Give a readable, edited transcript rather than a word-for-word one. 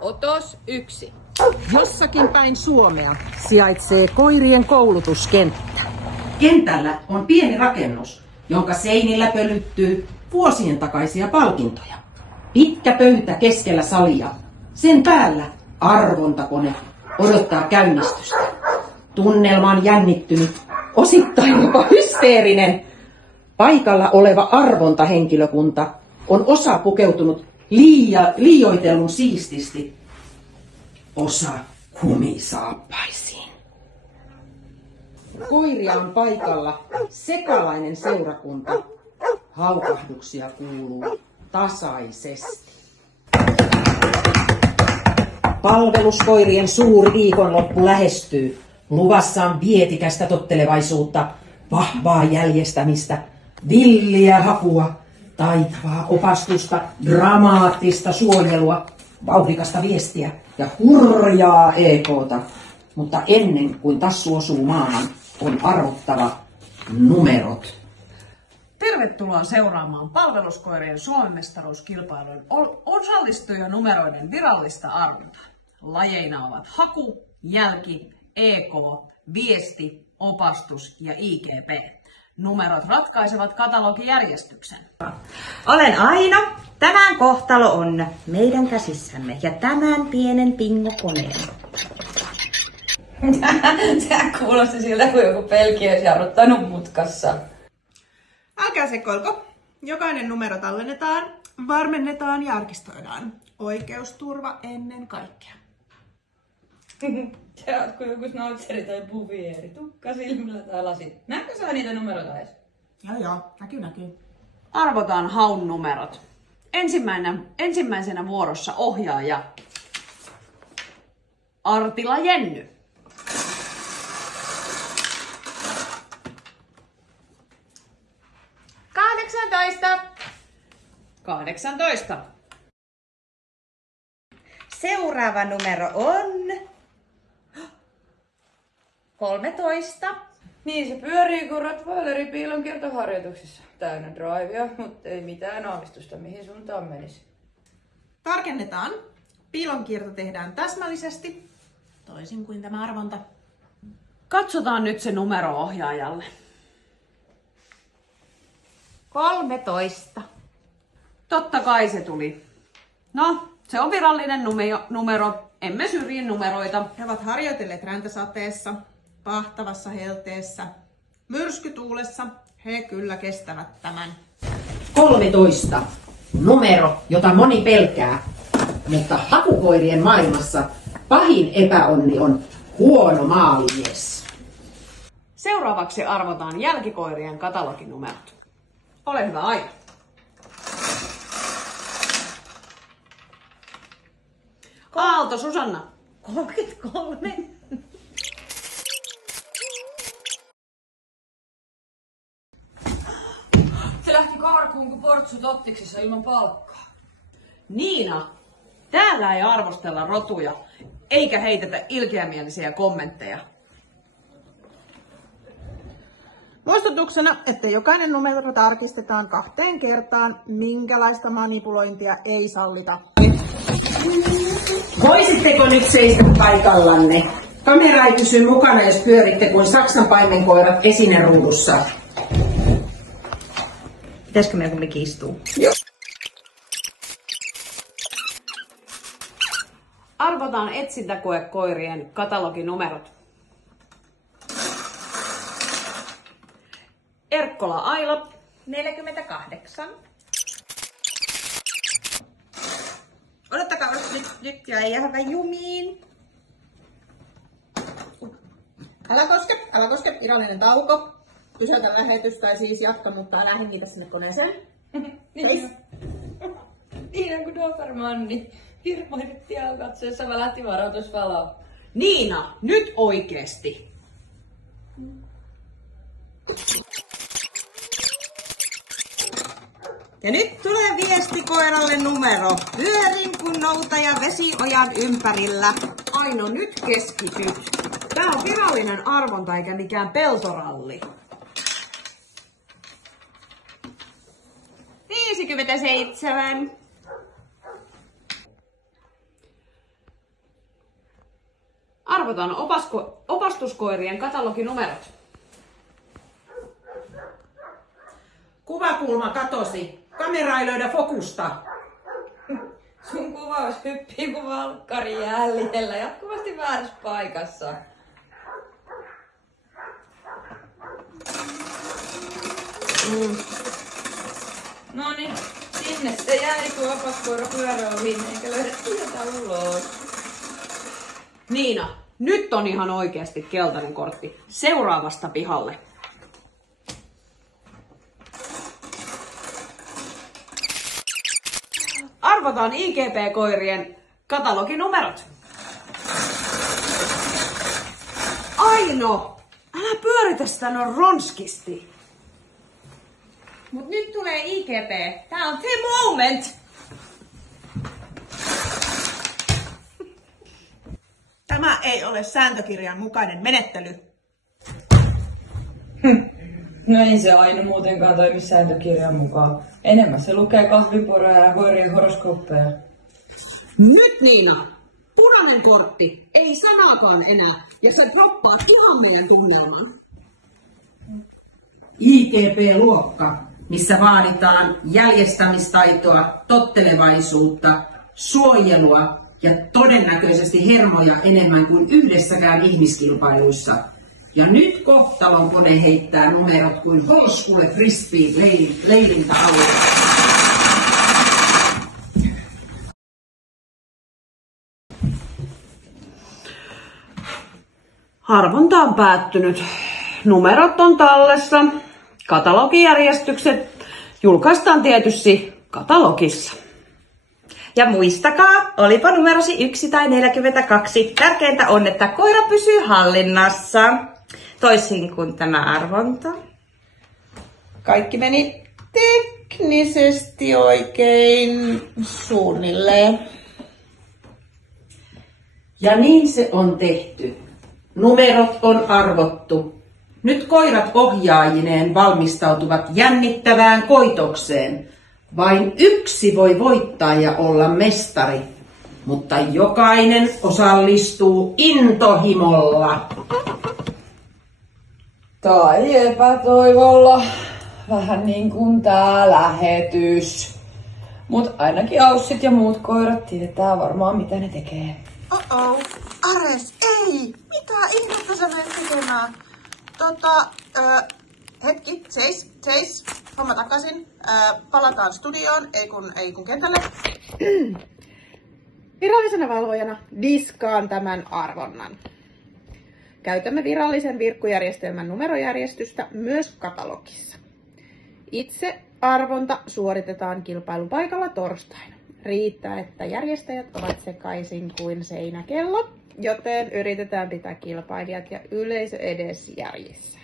Otos 1. Jossakin päin Suomea sijaitsee koirien koulutuskenttä. Kentällä on pieni rakennus, jonka seinillä pölyttyy vuosien takaisia palkintoja. Pitkä pöytä keskellä salia. Sen päällä arvontakone odottaa käynnistystä. Tunnelma on jännittynyt, osittain jopa hysteerinen. Paikalla oleva arvontahenkilökunta on osa pukeutunut liioitellun siististi, osa kumisaappaisiin. Koiria on paikalla sekalainen seurakunta. Haukahduksia kuuluu tasaisesti. Palveluskoirien suuri viikonloppu lähestyy. Luvassa on vietikästä tottelevaisuutta, vahvaa jäljestämistä, villiä hakua, taitavaa opastusta, dramaattista suojelua, vauhdikasta viestiä ja hurjaa EK:ta. Mutta ennen kuin tassu osuu maahan, on arvottava numerot. Tervetuloa seuraamaan palveluskoirien Suomen mestaruuskilpailun osallistujanumeroiden virallista arvontaa. Lajeina ovat haku, jälki, EK, viesti, opastus ja IGP. Numerot ratkaisevat katalogijärjestyksen. Olen Aino. Tämän kohtalo on meidän käsissämme ja tämän pienen pingokoneen. Tää kuulosti siltä, kun joku pelki olisi jarruttanut mutkassa. Älkää sekoilko. Jokainen numero tallennetaan, varmennetaan ja arkistoidaan. Oikeusturva ennen kaikkea. Sä oot kuin joku snautseri tai buvieri. Tukka silmillä tai lasit. Näetkö sä niitä numeroita edes? Joo, näkyy. Arvotaan haun numerot. Ensimmäisenä vuorossa ohjaaja Artila Jenny. Kahdeksantoista. 18. Seuraava numero on 13. Niin se pyörii kuin Rottweileri piilonkiertoharjoituksissa. Täynnä drivea, mutta ei mitään aavistusta mihin suuntaan menisi. Tarkennetaan. Piilonkierto tehdään täsmällisesti, toisin kuin tämä arvonta. Katsotaan nyt se numero ohjaajalle. 13. Totta kai se tuli. No, se on virallinen numero. Emme syrji numeroita. He ovat harjoitelleet räntäsateessa, pahtavassa helteessä, myrskytuulessa. He kyllä kestävät tämän. 13. Numero, jota moni pelkää, mutta hakukoirien maailmassa pahin epäonni on huono maalimies. Seuraavaksi arvotaan jälkikoirien kataloginumerot. Ole hyvä, Aino. Aalto, Susanna. 33. Se lähti karkuun kuin portsu tottiksissa ilman palkkaa. Niina, täällä ei arvostella rotuja, eikä heitetä ilkeämielisiä kommentteja. Muistutuksena, että jokainen numero tarkistetaan 2 kertaan, minkälaista manipulointia ei sallita. Voisitteko nyt seistä paikallanne? Kamera ei pysy mukana, jos pyöritte kuin Saksan paimenkoirat esineruudussa. Pitäisikö meidän kumminkin istua? Joo. Arvotaan etsintäkoekoirien kataloginumerot. Erkkola Aila. 48. Odottakaa, nyt jäi ihan jumiin. Älä koske, virallinen tauko. Pysäytä lähetys tai siis jatko, mutta älä hengitä sinne koneeseen. Niin kuin Dobermanni. Hirmoitti katseessa välähti varoitusvalo. Niina, nyt oikeesti. Ja nyt tulee viesti koiralle numero. Pyörin kun noutaja vesiojan ympärillä. Aino, nyt keskityt. Tää on virallinen arvonta eikä mikään peltoralli. 57. Arvotaan opastuskoirien kataloginumerot. Kuvakulma katosi. Kamera ei löydä fokusta. Sun kuvaus hyppii kuin valkkari jäljellä, jatkuvasti väärässä paikassa. Noniin, sinne se jäi, kun opaskoira pyörä ohi, eikä löydä sieltä ulos. Niina, nyt on ihan oikeasti keltainen kortti. Seuraavasta pihalle. Arvotaan IGP-koirien kataloginumerot. Aino, älä pyöritä sitä noin ronskisti. Mut nyt tulee IGP. Tää on the moment! Tämä ei ole sääntökirjan mukainen menettely. No ei se aina muutenkaan toimi sääntökirjan mukaan. Enemmän se lukee kahviporoja ja koirien horoskooppeja. Nyt Niina, punainen kortti, ei sanaakaan enää, ja sä droppaat ihan meidän tunnelman. IGP-luokka, missä vaaditaan jäljestämistaitoa, tottelevaisuutta, suojelua ja todennäköisesti hermoja enemmän kuin yhdessäkään ihmiskilpailuissa. Ja nyt kohtalon kone heittää numerot kuin Holskule frisbee leilintäalueella. Arvonta on päättynyt. Numerot on tallessa. Katalogijärjestykset julkaistaan tietysti katalogissa. Ja muistakaa, olipa numerosi 1 tai 42, tärkeintä on, että koira pysyy hallinnassa. Toisin kuin tämä arvonta. Kaikki meni teknisesti oikein suunnilleen. Ja niin se on tehty. Numerot on arvottu. Nyt koirat ohjaajineen valmistautuvat jännittävään koitokseen. Vain yksi voi voittaa ja olla mestari, mutta jokainen osallistuu intohimolla. Tai epätoivolla. Vähän niin kuin tää lähetys. Mut ainakin Aussit ja muut koirat tietää varmaan mitä ne tekee. Ares, ei! Mitä ihmettä sä menet tekemään? Hetki, seis. Homma takaisin. Palataan studioon, ei kun kentälle. Virallisena valvojana diskaan tämän arvonnan. Käytämme virallisen virkkujärjestelmän numerojärjestystä myös katalogissa. Itse arvonta suoritetaan kilpailupaikalla torstaina. Riittää, että järjestäjät ovat sekaisin kuin seinäkello, joten yritetään pitää kilpailijat ja yleisö edes järjissä.